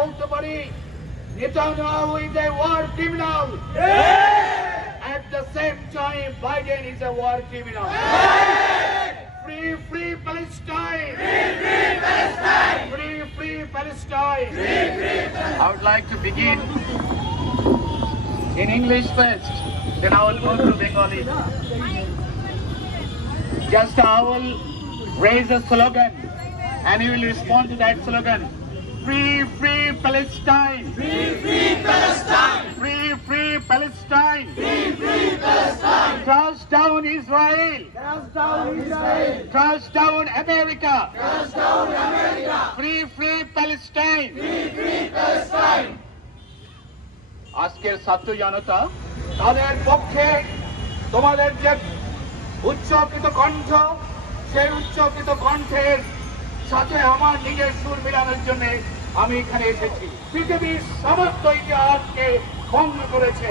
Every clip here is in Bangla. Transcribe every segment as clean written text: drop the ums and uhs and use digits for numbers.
বলতে পারি Netanyahu is a war criminal. At the same time, Biden is a war criminal. Free, free Palestine. Free, free Palestine. Free, free Palestine. Free, free Palestine. I would like to begin in English first, then I will go to Bengali. Just I will raise a slogan and you will respond to that slogan. Free, free Palestine. Free, free Palestine. Free, free Palestine. Free, free Palestine. Crush down Israel. Crush down Israel. Crush down America. Crush down America. Free, free Palestine. Free, free Palestine. আজকের ছাত্র জনতা তাদের পক্ষে তোমাদের যে উচ্চকিত কণ্ঠ সেই উচ্চকিত কণ্ঠের সাথে আমার নিজের সুর মিলানোর জন্য আমি এখানে এসেছি। পৃথিবীর সমস্ত ইতিহাসকে ভঙ্গ করেছে।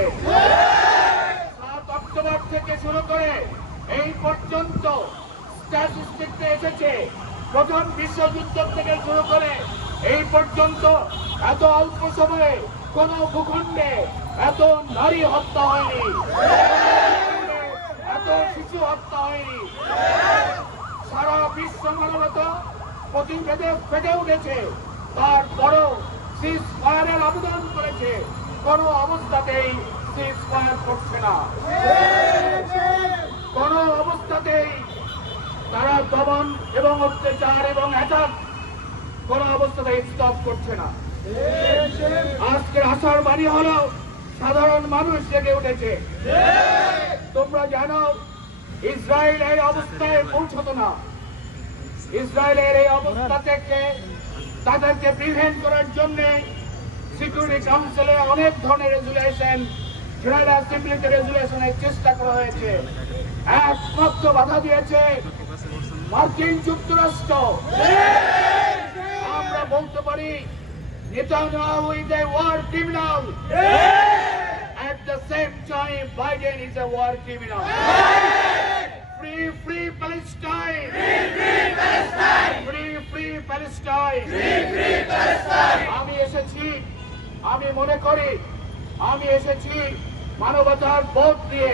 7 অক্টোবর থেকে শুরু করে এই পর্যন্ত স্ট্যাটিস্টিক্সে এসেছে প্রথম বিশ্বযুদ্ধ থেকে শুরু করে এই পর্যন্ত এত অল্প সময়ে কোন ভূখণ্ডে এত নারী হত্যা হয়নি, এত শিশু হত্যা হয়নি। সারা বিশ্ব মানবতা প্রতিবেদে ফেটে উঠেছে, তারপরও সিজ ফায়ারের আবেদন করেছে, কোন অবস্থাতেই সিজ ফায়ার করছে না, কোন অবস্থাতেই তারা দমন এবং অত্যাচার এবং অ্যাটাক কোন অবস্থাতেই স্টপ করছে না। আজকের আশার বাণী হলো সাধারণ মানুষ জেগে উঠেছে। তোমরা জানো ইসরায়েল এই অবস্থায় পৌঁছতো না। ইসরায়েলের এই অবস্থা থেকে তাদেরকে প্রিভেন্ট করার জন্য সিকিউরিটি কাউন্সিলে অনেক ধরনের রেজুলেশন, জেনারেল অ্যাসেম্বলিতে রেজুলেশনের চেষ্টা করা হয়েছে। একমাত্র বাধা দিয়েছে মার্কিন যুক্তরাষ্ট্র। আমরা বলতে পারি Netanyahu is a war criminal. At the same time, Biden is a war criminal. Free, free Palestine. Free, free Palestine. Free, free Palestine. Free, free Palestine. আমি মনে করি আমি এসেছি মানবতার বোধ নিয়ে।